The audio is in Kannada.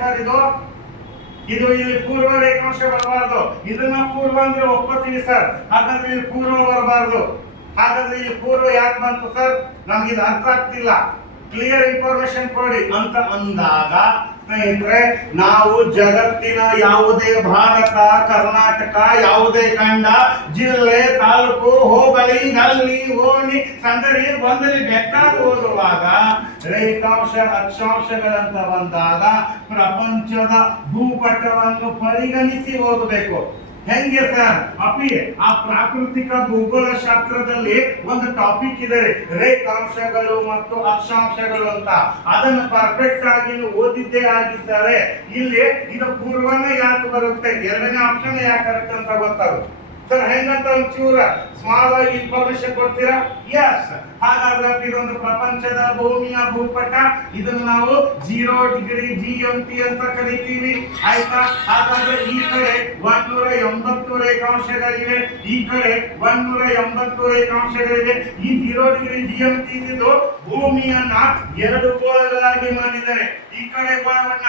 ಸರ್ ಇದು ಇದು ಇಲ್ಲಿ ಪೂರ್ವ ರೇಖಾಂಶ ಬರಬಾರ್ದು. ಇದನ್ನ ಪೂರ್ವ ಅಂದ್ರೆ ಒಪ್ಪತ್ತೀವಿ ಸರ್. ಹಾಗಾದ್ರೆ ಇಲ್ಲಿ ಪೂರ್ವ ಬರಬಾರ್ದು. ಹಾಗಾದ್ರೆ ಇಲ್ಲಿ ಪೂರ್ವ ಯಾಕೆ ಬಂತು ಸರ್? ನಮ್ಗೆ ಇದು ಅರ್ಥ ಆಗ್ತಿಲ್ಲ. ಕ್ಲಿಯರ್ ಇನ್ಫಾರ್ಮೇಶನ್ ಕೊಡಿ ಅಂತ ಅಂದಾಗ ಸ್ನೇಹಿತರೆ, ನಾವು ಜಗತ್ತಿನ ಯಾವುದೇ ಭಾರತ, ಕರ್ನಾಟಕ, ಯಾವುದೇ ಖಂಡ, ಜಿಲ್ಲೆ, ತಾಲೂಕು, ಹೋಬಳಿ, ಗಲ್ಲಿ, ಓಣಿ, ಸಂದರಿ, ಬಂದರಿ ಬೇಕಾದ ಓದುವಾಗ ರೇಖಾಂಶ ಅಕ್ಷಾಂಶಗಳಂತ ಬಂದಾಗ ಪ್ರಪಂಚದ ಭೂಪಟವನ್ನು ಪರಿಗಣಿಸಿ ಓದಬೇಕು. ಹೆಂಗೆ ಸರ್? ಅಪಿ ಆ ಪ್ರಾಕೃತಿಕ ಭೂಗೋಳ ಶಾಸ್ತ್ರದಲ್ಲಿ ಒಂದು ಟಾಪಿಕ್ ಇದೆ, ರೇಖಾಂಶಗಳು ಮತ್ತು ಅಕ್ಷಾಂಶಗಳು ಅಂತ. ಅದನ್ನು ಪರ್ಫೆಕ್ಟ್ ಆಗಿ ಓದಿದ್ದೇ ಆಗಿದ್ದಾರೆ. ಇಲ್ಲಿ ಇದು ಪೂರ್ವನೇ ಯಾಕೆ ಬರುತ್ತೆ, ಎರಡನೇ ಆಪ್ಷನ್ ಯಾಕೆ ಕರೆಕ್ಟ್ ಅಂತ ಗೊತ್ತಾಗುತ್ತೆ ಸರ್. ಹೆಂಗಂತ ಒಂಚೂರ ಸ್ಮಾಲ್ ಆಗಿ ಇನ್ಫಾರ್ಮೇಶನ್ ಕೊಡ್ತೀರಾ? ಎಸ್. ಹಾಗಾದ್ರೆ ಇದೊಂದು ಪ್ರಪಂಚದ ಭೂಮಿಯ ಭೂಪಟ. ಇದನ್ನು ನಾವು 0 ಡಿಗ್ರಿ GMT ಅಂತ ಕರಿತೀವಿ, ಆಯ್ತಾ? ಹಾಗಾದ್ರೆ ಈ ಕಡೆ 180 ರೇಖಾಂಶಗಳಿವೆ, ಈ ಕಡೆ 180 ರೇಖಾಂಶಗಳಿವೆ. ಈ 0 ಡಿಗ್ರಿ GMT ಇದು ಭೂಮಿಯನ್ನ 2 ಗೋಳಗಳಾಗಿ ಮಾಡಿದ್ದಾರೆ. ಈ ಕಡೆ ಗೋಳವನ್ನ